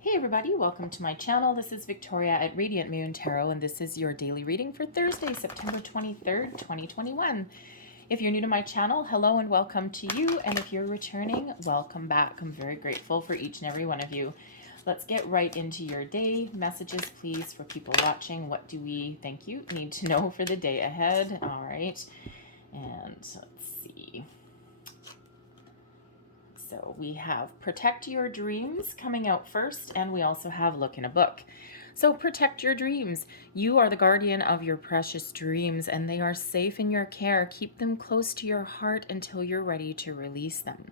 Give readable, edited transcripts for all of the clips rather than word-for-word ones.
Hey everybody, welcome to my channel. This is Victoria at Radiant Moon Tarot, and this is your daily reading for Thursday, September 23rd, 2021. If you're new to my channel, hello and welcome to you, and if you're returning, welcome back. I'm very grateful for each and every one of you. Let's get right into your day. Messages, please, for people watching. What do we, thank you, need to know for the day ahead? All right, and let's see. So we have Protect Your Dreams coming out first, and we also have Look in a Book. So protect your dreams. You are the guardian of your precious dreams, and they are safe in your care. Keep them close to your heart until you're ready to release them.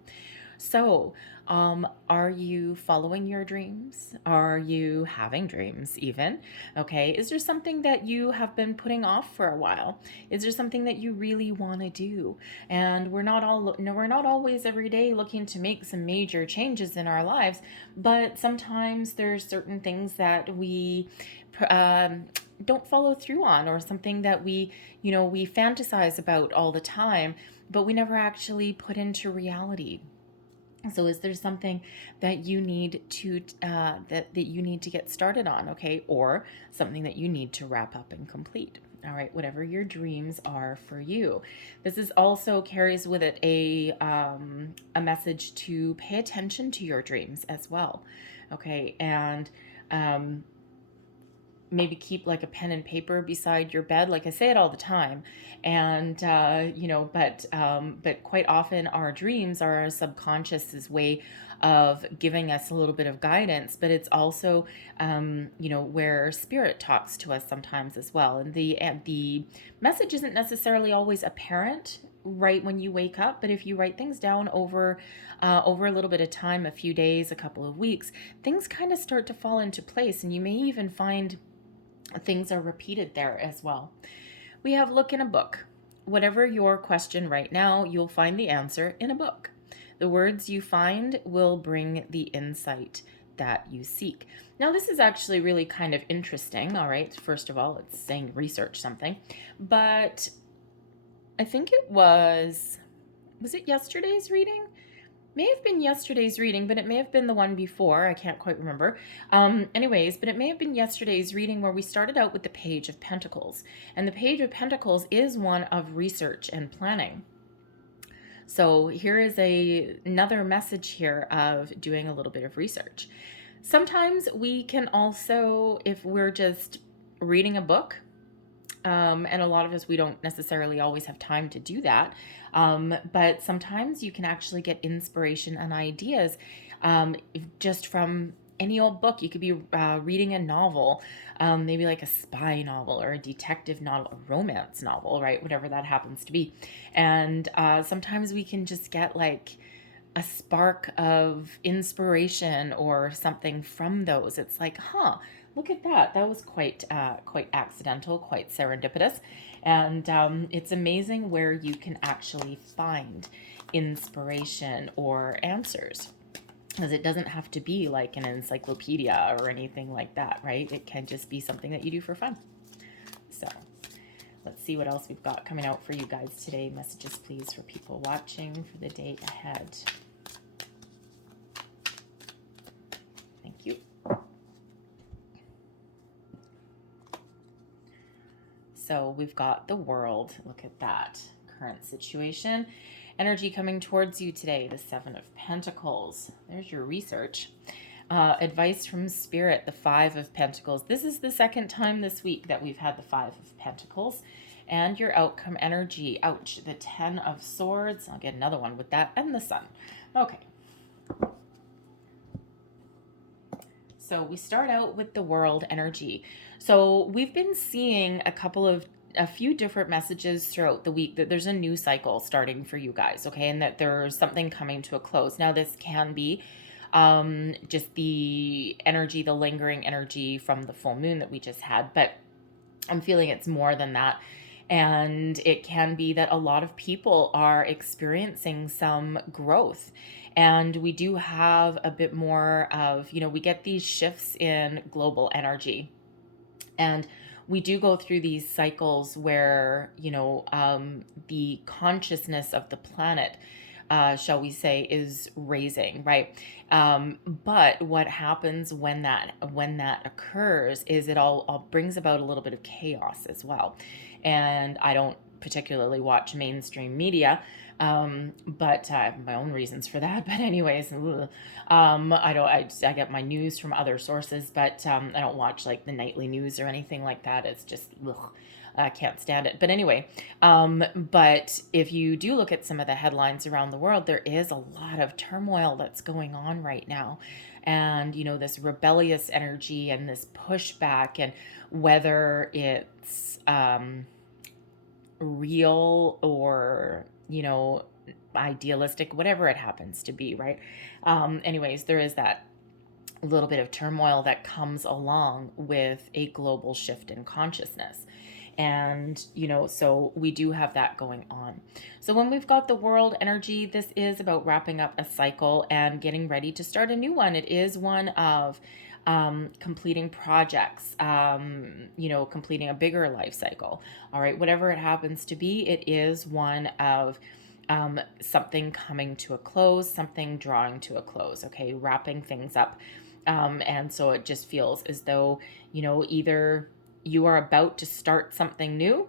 So, are you following your dreams? Are you having dreams even? Okay, is there something that you have been putting off for a while? Is there something that you really want to do? And we're not always every day looking to make some major changes in our lives, but sometimes there's certain things that we don't follow through on, or something that we fantasize about all the time, but we never actually put into reality. So is there something that you need to that you need to get started on, okay? Or something that you need to wrap up and complete. All right, whatever your dreams are for you. This is also carries with it a message to pay attention to your dreams as well. Okay, and maybe keep like a pen and paper beside your bed. Like I say it all the time, and but quite often our dreams are our subconscious's way of giving us a little bit of guidance, but it's also where spirit talks to us sometimes as well. And the message isn't necessarily always apparent right when you wake up, but if you write things down over a little bit of time, a few days, a couple of weeks, things kind of start to fall into place, and you may even find things are repeated there as well. We have Look in a Book. Whatever your question right now, you'll find the answer in a book. The words you find will bring the insight that you seek. Now, this is actually really kind of interesting. All right, first of all, it's saying research something, but I think was it yesterday's reading? May have been yesterday's reading, but it may have been the one before. I can't quite remember. Anyways, but it may have been yesterday's reading where we started out with the Page of Pentacles. And the Page of Pentacles is one of research and planning. So here is another message here of doing a little bit of research. Sometimes we can also, if we're just reading a book, and a lot of us, we don't necessarily always have time to do that. But sometimes you can actually get inspiration and ideas just from any old book. You could be reading a novel, maybe like a spy novel or a detective novel, a romance novel, right? Whatever that happens to be. And sometimes we can just get like a spark of inspiration or something from those. It's like, look at that. That was quite accidental, quite serendipitous. And it's amazing where you can actually find inspiration or answers. Because it doesn't have to be like an encyclopedia or anything like that, right? It can just be something that you do for fun. So let's see what else we've got coming out for you guys today. Messages, please, for people watching for the day ahead. Thank you. So we've got the World. Look at that. Current situation. Energy coming towards you today. The Seven of Pentacles. There's your research. Advice from Spirit. The Five of Pentacles. This is the second time this week that we've had the Five of Pentacles. And your outcome energy. Ouch. The Ten of Swords. I'll get another one with that. And the Sun. Okay. So we start out with the World energy. So we've been seeing a few different messages throughout the week that there's a new cycle starting for you guys, okay? And that there's something coming to a close. Now this can be just the energy, the lingering energy from the full moon that we just had, but I'm feeling it's more than that. And it can be that a lot of people are experiencing some growth. And we do have a bit more of, we get these shifts in global energy. And we do go through these cycles where, the consciousness of the planet shall we say, is raising, right? But what happens when that occurs is it all brings about a little bit of chaos as well. And I don't particularly watch mainstream media, but I have my own reasons for that. But anyways, I get my news from other sources, but I don't watch like the nightly news or anything like that. It's just, ugh, I can't stand it. But anyway, but if you do look at some of the headlines around the world, there is a lot of turmoil that's going on right now. And, this rebellious energy and this pushback, and whether it's real or, idealistic, whatever it happens to be, right? Anyways, there is that little bit of turmoil that comes along with a global shift in consciousness. And, so we do have that going on. So when we've got the world energy, this is about wrapping up a cycle and getting ready to start a new one. It is one of completing projects, completing a bigger life cycle. All right, whatever it happens to be, it is one of something coming to a close, something drawing to a close, okay, wrapping things up. And so it just feels as though, either you are about to start something new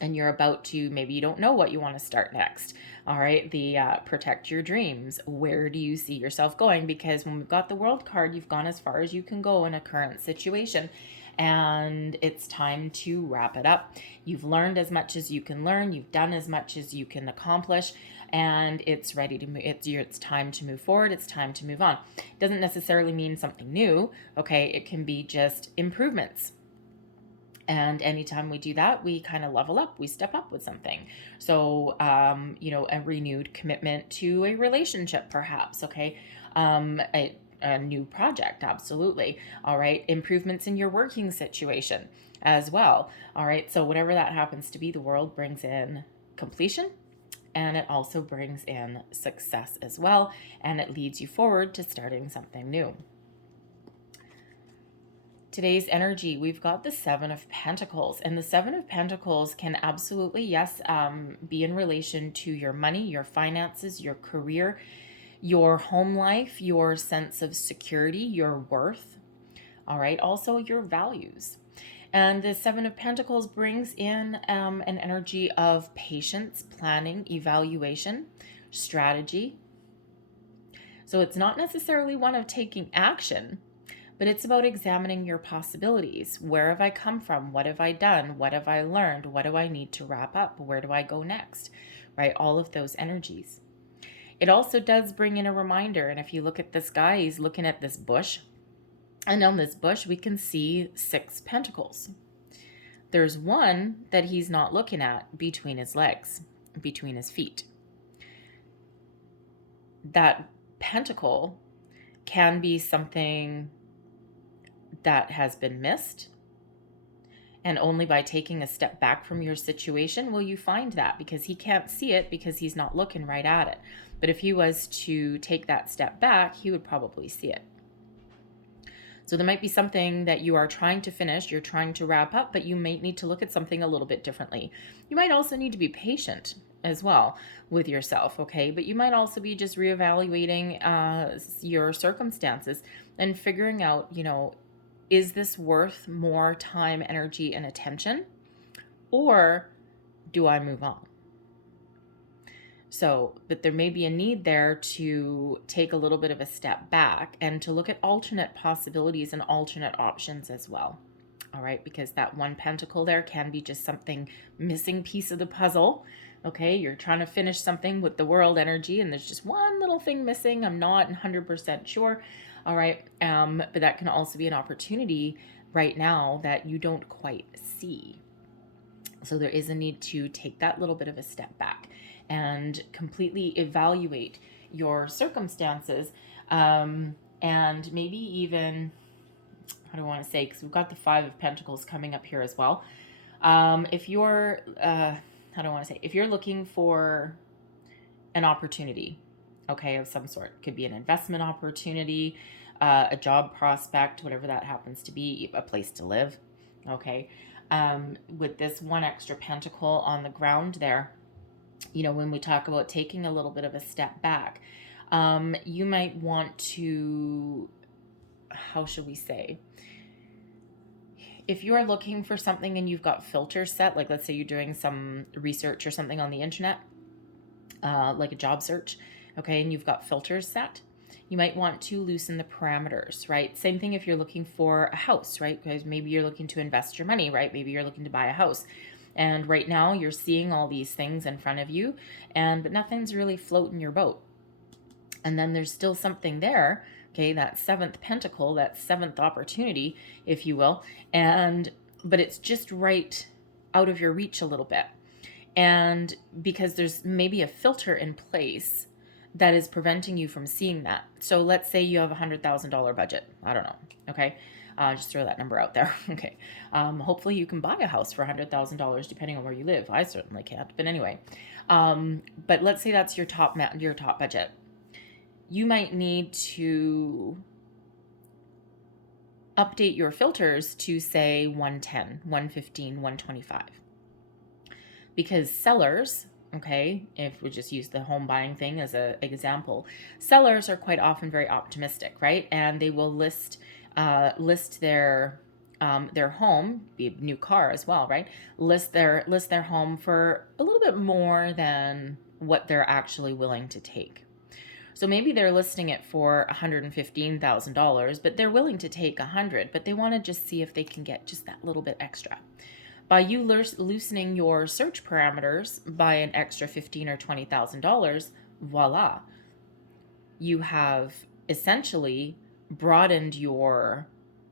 and you're about to, maybe you don't know what you want to start next. All right, the protect your dreams. Where do you see yourself going? Because when we've got the world card, you've gone as far as you can go in a current situation. And it's time to wrap it up. You've learned as much as you can learn. You've done as much as you can accomplish, and it's ready to move. It's time to move forward. It's time to move on. It doesn't necessarily mean something new. Okay, it can be just improvements. And anytime we do that, we kind of level up, we step up with something. So, a renewed commitment to a relationship, perhaps, okay? A new project, absolutely. All right, improvements in your working situation as well. All right, so whatever that happens to be, the world brings in completion, and it also brings in success as well, and it leads you forward to starting something new. Today's energy, we've got the Seven of Pentacles, and the Seven of Pentacles can absolutely, yes, be in relation to your money, your finances, your career, your home life, your sense of security, your worth, all right, also your values. And the Seven of Pentacles brings in an energy of patience, planning, evaluation, strategy. So it's not necessarily one of taking action, but it's about examining your possibilities. Where have I come from? What have I done? What have I learned? What do I need to wrap up? Where do I go next? Right? All of those energies. It also does bring in a reminder. And if you look at this guy, he's looking at this bush. And on this bush, we can see 6 pentacles. There's one that he's not looking at between his legs, between his feet. That pentacle can be something that has been missed. And only by taking a step back from your situation will you find that, because he can't see it because he's not looking right at it. But if he was to take that step back, he would probably see it. So there might be something that you are trying to finish, you're trying to wrap up, but you might need to look at something a little bit differently. You might also need to be patient as well with yourself, okay? But you might also be just reevaluating your circumstances and figuring out, is this worth more time, energy, and attention? Or do I move on? So, but there may be a need there to take a little bit of a step back and to look at alternate possibilities and alternate options as well. All right, because that one pentacle there can be just something missing piece of the puzzle. Okay, you're trying to finish something with the world energy and there's just one little thing missing. I'm not 100% sure. All right, but that can also be an opportunity right now that you don't quite see. So there is a need to take that little bit of a step back and completely evaluate your circumstances, and maybe even, how do I want to say, because we've got the 5 of Pentacles coming up here as well. If you're, how do I want to say, if you're looking for an opportunity, okay, of some sort, could be an investment opportunity, a job prospect, whatever that happens to be, a place to live, okay, with this one extra pentacle on the ground there, when we talk about taking a little bit of a step back, you might want to, how should we say, if you are looking for something and you've got filters set, like let's say you're doing some research or something on the internet, like a job search, okay, and you've got filters set, you might want to loosen the parameters, right? Same thing if you're looking for a house, right? Because maybe you're looking to invest your money, right? Maybe you're looking to buy a house. And right now you're seeing all these things in front of you, but nothing's really floating your boat. And then there's still something there, okay, that seventh pentacle, that seventh opportunity, if you will, but it's just right out of your reach a little bit. And because there's maybe a filter in place that is preventing you from seeing that. So let's say you have a $100,000 budget. I don't know. Okay. Just throw that number out there. Okay. Hopefully you can buy a house for $100,000 depending on where you live. I certainly can't. But anyway, but let's say that's your top budget. You might need to update your filters to say 110, 115, 125. Because sellers, okay, if we just use the home buying thing as an example, sellers are quite often very optimistic, right? And they will list their home, be a new car as well, right? List their home for a little bit more than what they're actually willing to take. So maybe they're listing it for $115,000, but they're willing to take $100,000, but they want to just see if they can get just that little bit extra. By you loosening your search parameters by an extra $15,000 or $20,000, voila, you have essentially broadened your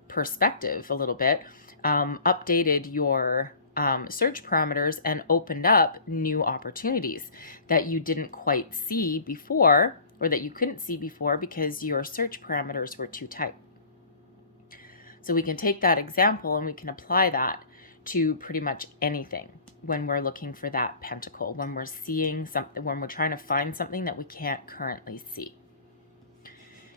perspective a little bit, updated your search parameters, and opened up new opportunities that you didn't quite see before, or that you couldn't see before because your search parameters were too tight. So we can take that example and we can apply that to pretty much anything when we're looking for that pentacle, when we're seeing something, when we're trying to find something that we can't currently see.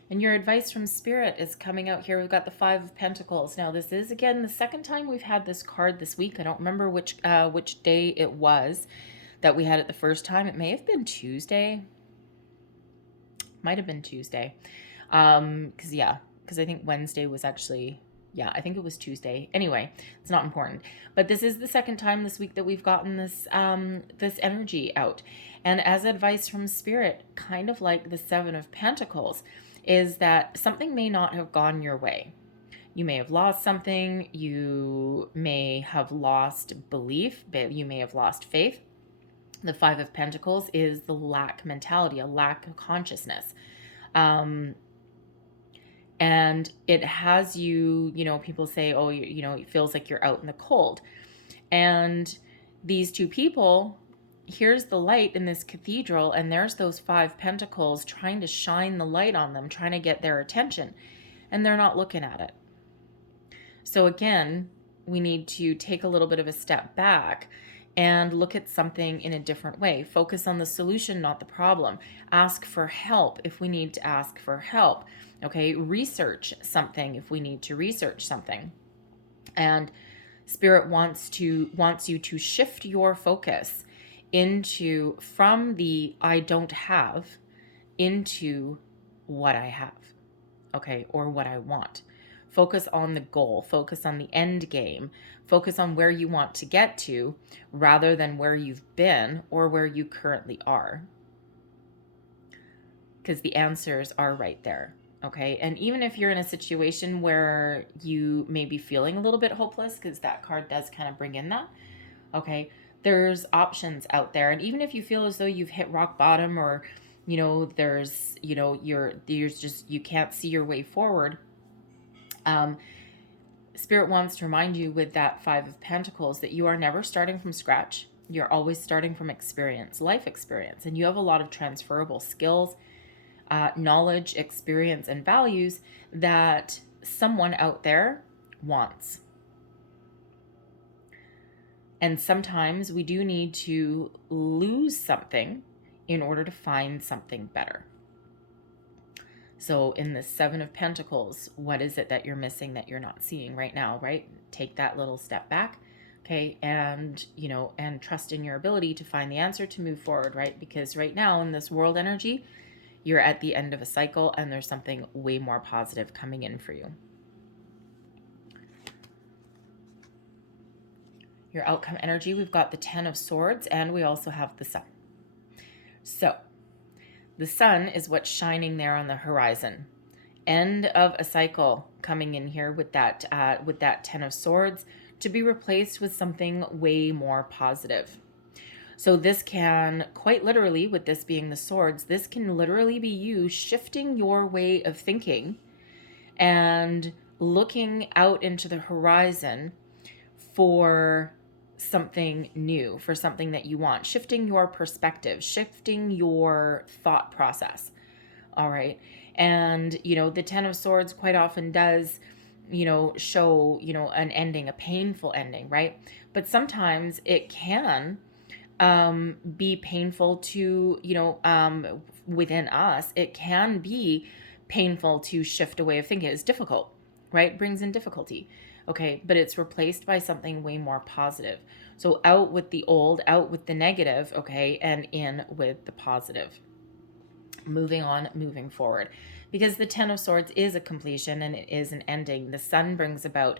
And your advice from Spirit is coming out here. We've got the Five of Pentacles. Now, this is, again, the second time we've had this card this week. I don't remember which day it was that we had it the first time. It may have been Tuesday. Might have been Tuesday. Because I think Wednesday was actually... Yeah, I think it was Tuesday. Anyway, it's not important. But this is the second time this week that we've gotten this energy out. And as advice from Spirit, kind of like the Seven of Pentacles, is that something may not have gone your way. You may have lost something. You may have lost belief. You may have lost faith. The Five of Pentacles is the lack mentality, a lack of consciousness. And it has you, people say, oh, it feels like you're out in the cold. And these two people, here's the light in this cathedral, and there's those Five Pentacles trying to shine the light on them, trying to get their attention, and they're not looking at it. So again, we need to take a little bit of a step back and look at something in a different way. Focus on the solution, not the problem. Ask for help if we need to ask for help. Okay, research something if we need to research something. And Spirit wants you to shift your focus from the I don't have into what I have, okay, or what I want. Focus on the goal, focus on the end game, focus on where you want to get to rather than where you've been or where you currently are. Because the answers are right there. Okay, and even if you're in a situation where you may be feeling a little bit hopeless, because that card does kind of bring in that, okay, there's options out there. And even if you feel as though you've hit rock bottom, or there's you can't see your way forward, Spirit wants to remind you with that Five of Pentacles that you are never starting from scratch. You're always starting from experience, life experience, and you have a lot of transferable skills, knowledge, experience, and values that someone out there wants. And sometimes we do need to lose something in order to find something better. So in the Seven of Pentacles, what is it that you're missing that you're not seeing right now, right? Take that little step back, Okay, and and trust in your ability to find the answer to move forward, right? Because right now in this world energy, you're at the end of a cycle and there's something way more positive coming in for you. Your outcome energy, we've got the 10 of Swords and we also have the Sun. So the Sun is what's shining there on the horizon. End of a cycle coming in here with that 10 of Swords, to be replaced with something way more positive. So this can, quite literally, with this being the Swords, this can literally be you shifting your way of thinking and looking out into the horizon for something new, for something that you want, shifting your perspective, shifting your thought process. All right. And, the 10 of Swords quite often does, show, an ending, a painful ending, right? But sometimes it can be painful to, within us, it can be painful to shift a way of thinking. It's difficult, right? It brings in difficulty. Okay. But it's replaced by something way more positive. So out with the old, out with the negative, okay, and in with the positive. Moving on, moving forward. Because the 10 of Swords is a completion and it is an ending. The Sun brings about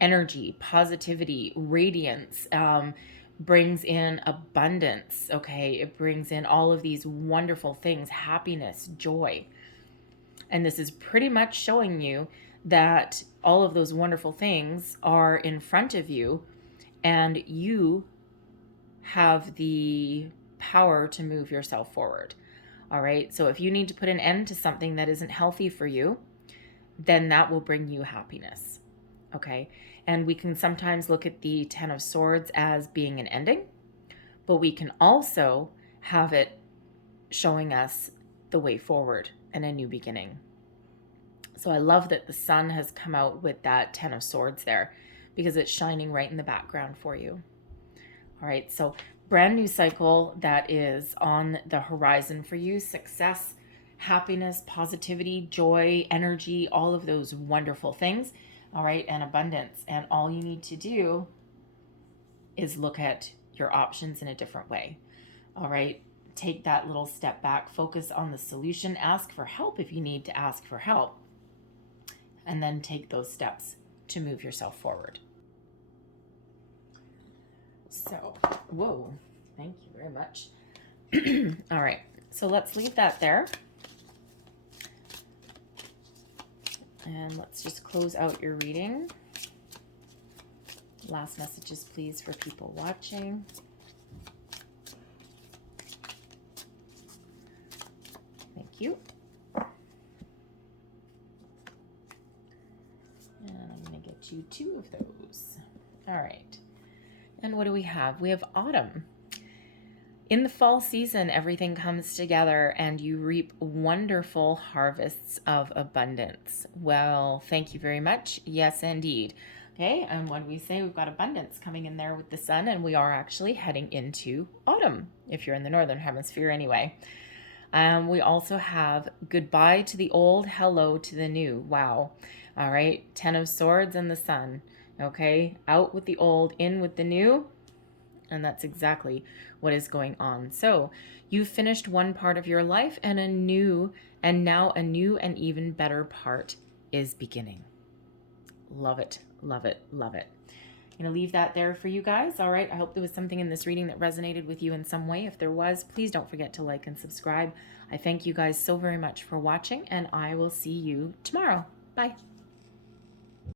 energy, positivity, radiance, brings in abundance, okay? It brings in all of these wonderful things, happiness, joy. And this is pretty much showing you that all of those wonderful things are in front of you and you have the power to move yourself forward. All right. So if you need to put an end to something that isn't healthy for you, then that will bring you happiness. Okay. And we can sometimes look at the 10 of Swords as being an ending, but we can also have it showing us the way forward and a new beginning. So I love that the Sun has come out with that 10 of Swords there because it's shining right in the background for you. All right. So brand new cycle that is on the horizon for you. Success, happiness, positivity, joy, energy, all of those wonderful things. All right. And abundance. And all you need to do is look at your options in a different way. All right. Take that little step back, focus on the solution, ask for help if you need to ask for help, and then take those steps to move yourself forward. So, whoa, thank you very much. All right, so let's leave that there. And let's just close out your reading. Last messages, please, for people watching. Thank you. And I'm going to get you 2 of those. All right. And what do we have? We have autumn. In the fall season, everything comes together and you reap wonderful harvests of abundance. Well, thank you very much. Yes, indeed. Okay, and what do we say? We've got abundance coming in there with the Sun, and we are actually heading into autumn, if you're in the Northern Hemisphere anyway. We also have goodbye to the old, hello to the new. Wow. All right, 10 of Swords and the Sun. Okay, out with the old, in with the new. And that's exactly what is going on. So you've finished one part of your life and now a new and even better part is beginning. Love it, love it, love it. I'm going to leave that there for you guys. All right, I hope there was something in this reading that resonated with you in some way. If there was, please don't forget to like and subscribe. I thank you guys so very much for watching, and I will see you tomorrow. Bye.